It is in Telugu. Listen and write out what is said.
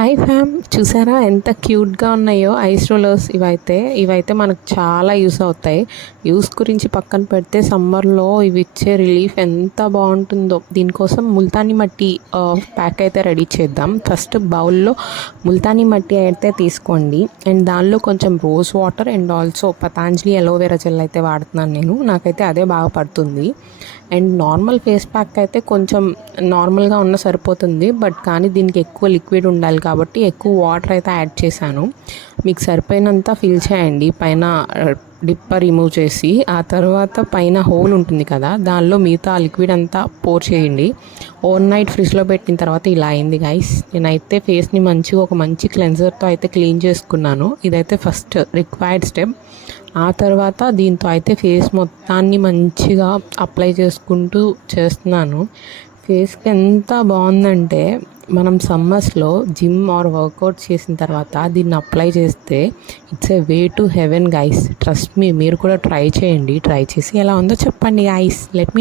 హాయ్ ఫ్యామ్, చూసారా ఎంత క్యూట్గా ఉన్నాయో ఐస్ రోలర్స్. ఇవైతే మనకు చాలా యూస్ అవుతాయి. యూస్ గురించి పక్కన పెడితే సమ్మర్లో ఇవి ఇచ్చే రిలీఫ్ ఎంత బాగుంటుందో. దీనికోసం ముల్తానీ మట్టి ప్యాక్ అయితే రెడీ చేద్దాం. ఫస్ట్ బౌల్లో ముల్తానీ మట్టి అయితే తీసుకోండి, అండ్ దానిలో కొంచెం rose water and also Patanjali aloe vera gel అయితే వాడుతున్నాను నేను. నాకైతే అదే బాగా పడుతుంది. అండ్ నార్మల్ ఫేస్ ప్యాక్ అయితే కొంచెం నార్మల్గా ఉన్న సరిపోతుంది, బట్ కానీ దీనికి ఎక్కువ లిక్విడ్ ఉండాలి కాబట్టి ఎక్కువ వాటర్ అయితే యాడ్ చేశాను. మీకు సరిపోయినంత ఫిల్ చేయండి పైన డిప్పర్ రిమూవ్ చేసి. ఆ తర్వాత పైన హోల్ ఉంటుంది కదా, దానిలో మిగతా లిక్విడ్ అంతా పోర్ చేయండి. ఓవర్ నైట్ ఫ్రిడ్జ్లో పెట్టిన తర్వాత ఇలా అయింది గైస్. నేనైతే ఫేస్ని మంచిగా ఒక మంచి క్లెన్జర్తో అయితే క్లీన్ చేసుకున్నాను. ఇదైతే ఫస్ట్ రిక్వైర్డ్ స్టెప్. ఆ తర్వాత దీంతో అయితే ఫేస్ మొత్తాన్ని మంచిగా అప్లై చేసుకుంటూ చేస్తున్నాను. ఫేస్కి ఎంత బాగుందంటే, మనం సమ్మర్స్లో జిమ్ ఆర్ వర్కౌట్ చేసిన తర్వాత దీన్ని అప్లై చేస్తే it's a way to heaven guys. Trust me, మీరు కూడా ట్రై చేయండి. ట్రై చేసి ఎలా ఉందో చెప్పండి గైస్. Let me